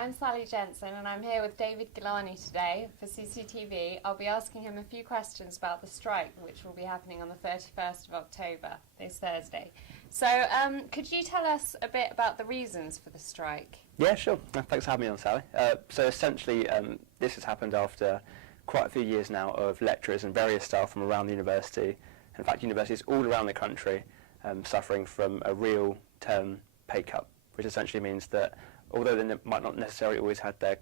I'm Sally Jensen and I'm here with David Gilani today for SUSUtv. I'll be asking him a few questions about the strike, which will be happening on the 31st of October, this Thursday. So could you tell us a bit about the reasons for the strike? Yeah, sure. Thanks for having me on, Sally. So essentially, this has happened after quite a few years now of lecturers and various staff from around the university, in fact universities all around the country, suffering from a real term pay cut, which essentially means that although they might not necessarily always have their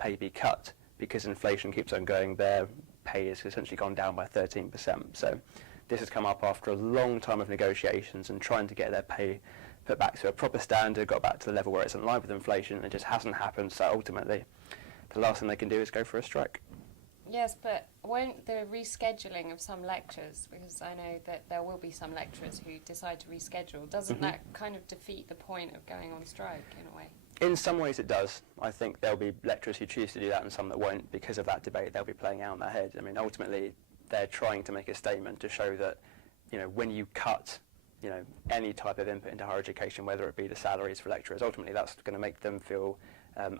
pay be cut, because inflation keeps on going, their pay has essentially gone down by 13%. So this has come up after a long time of negotiations and trying to get their pay put back to a proper standard, got back to the level where it's in line with inflation, and it just hasn't happened. So ultimately, the last thing they can do is go for a strike. Yes, but won't the rescheduling of some lectures, because I know that there will be some lecturers who decide to reschedule, doesn't that kind of defeat the point of going on strike in a way? In some ways it does. I think there'll be lecturers who choose to do that and some that won't. Because of that debate, they'll be playing out in their head. I mean, ultimately, they're trying to make a statement to show that, when you cut, any type of input into higher education, whether it be the salaries for lecturers, ultimately that's going to make them feel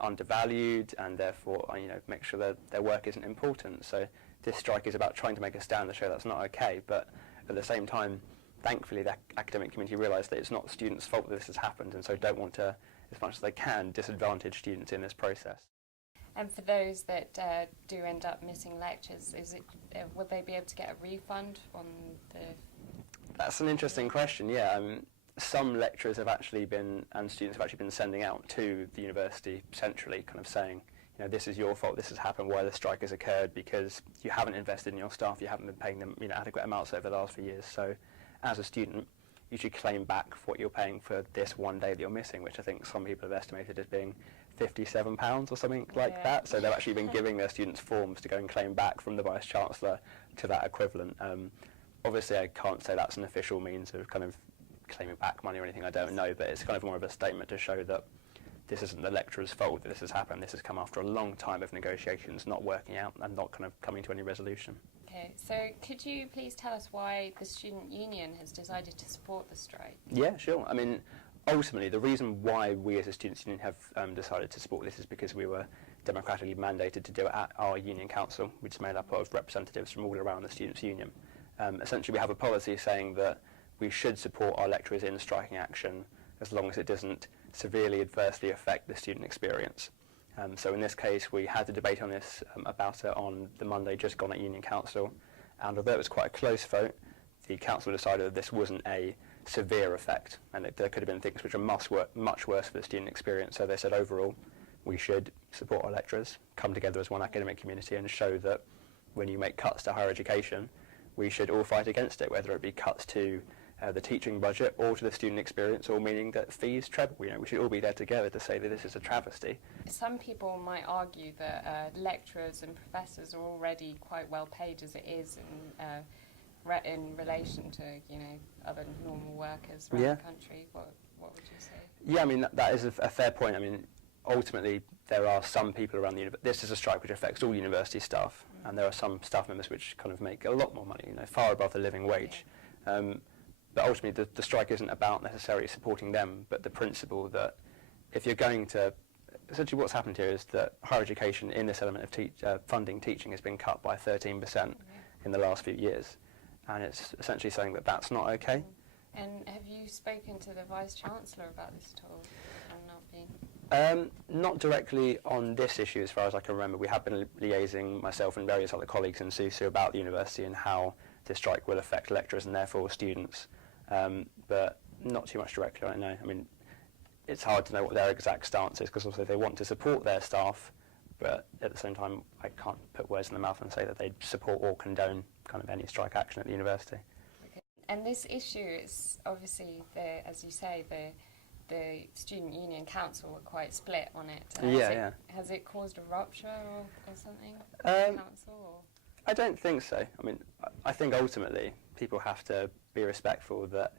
undervalued and therefore, make sure that their work isn't important. So this strike is about trying to make a stand to show that's not okay. But at the same time, thankfully, the academic community realise that it's not students' fault that this has happened, and so don't want to, as much as they can, disadvantage students in this process. And for those that do end up missing lectures, would they be able to get a refund on the... That's an interesting question, yeah. Some lecturers have actually been, and students have actually been sending out to the university centrally, kind of saying, this is your fault, this has happened, why the strike has occurred, because you haven't invested in your staff, you haven't been paying them adequate amounts over the last few years. So as a student, you should claim back for what you're paying for this one day that you're missing, which I think some people have estimated as being £57 or something like that. So they've actually been giving their students forms to go and claim back from the Vice Chancellor to that equivalent. Obviously, I can't say that's an official means of kind of claiming back money or anything, I don't know, but it's kind of more of a statement to show that this isn't the lecturer's fault that this has happened. This has come after a long time of negotiations not working out and not kind of coming to any resolution. Okay, so could you please tell us why the student union has decided to support the strike? Yeah, sure. I mean, ultimately, the reason why we as a students' union have decided to support this is because we were democratically mandated to do it at our union council, which is made up of representatives from all around the students' union. Essentially, we have a policy saying that we should support our lecturers in striking action as long as it doesn't severely adversely affect the student experience. So in this case, we had a debate on this about it on the Monday just gone at Union Council, and although it was quite a close vote, the council decided that this wasn't a severe effect, and there could have been things which are much worse for the student experience. So they said overall, we should support our lecturers, come together as one academic community and show that when you make cuts to higher education, we should all fight against it, whether it be cuts to the teaching budget or to the student experience, or meaning that fees treble. We should all be there together to say that this is a travesty. Some people might argue that lecturers and professors are already quite well paid as it is in relation to other normal workers around the country. What would you say? Yeah, I mean that is a fair point. I mean, ultimately there are some people around the university. This is a strike which affects all university staff, and there are some staff members which kind of make a lot more money, far above the living wage. But ultimately, the strike isn't about necessarily supporting them, but the principle that if you're going to... Essentially what's happened here is that higher education in this element of funding teaching has been cut by 13% in the last few years. And it's essentially saying that that's not okay. And have you spoken to the Vice Chancellor about this at all? Not directly on this issue as far as I can remember. We have been liaising, myself and various other colleagues in SUSU, about the university and how this strike will affect lecturers and therefore students. But not too much directly, I don't know. I mean, it's hard to know what their exact stance is, because also they want to support their staff, but at the same time I can't put words in the mouth and say that they support or condone kind of any strike action at the university. Okay. And this issue is obviously, as you say, the Student Union Council are quite split on it. Has it caused a rupture or something? Council, or? I don't think so. I mean, I think ultimately people have to be respectful that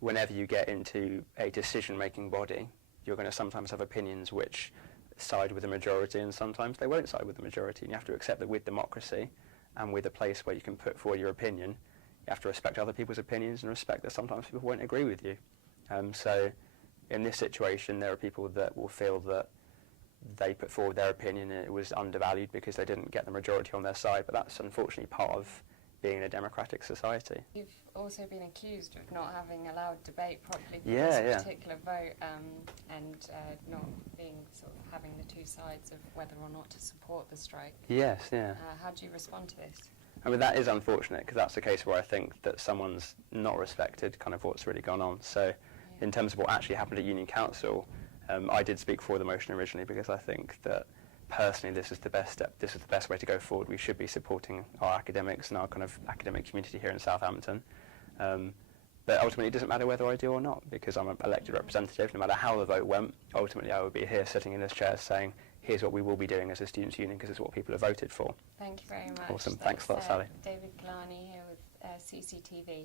whenever you get into a decision-making body, you're going to sometimes have opinions which side with the majority, and sometimes they won't side with the majority. And you have to accept that with democracy and with a place where you can put forward your opinion, you have to respect other people's opinions and respect that sometimes people won't agree with you. So in this situation, there are people that will feel that they put forward their opinion and it was undervalued because they didn't get the majority on their side, but that's unfortunately part of being in a democratic society. You've also been accused of not having allowed debate properly for Yeah, this yeah. particular vote, and not being sort of having the two sides of whether or not to support the strike. Yes, yeah. How do you respond to this? I mean, that is unfortunate because that's a case where I think that someone's not respected kind of what's really gone on. So in terms of what actually happened at Union Council, I did speak for the motion originally because I think that personally this is the best step, this is the best way to go forward. We should be supporting our academics and our kind of academic community here in Southampton. But ultimately it doesn't matter whether I do or not because I'm an elected representative. No matter how the vote went, ultimately I will be here sitting in this chair saying here's what we will be doing as a students' union because it's what people have voted for. Thank you very much. Awesome, thanks a lot, Sally. David Gilani here with SUSUtv.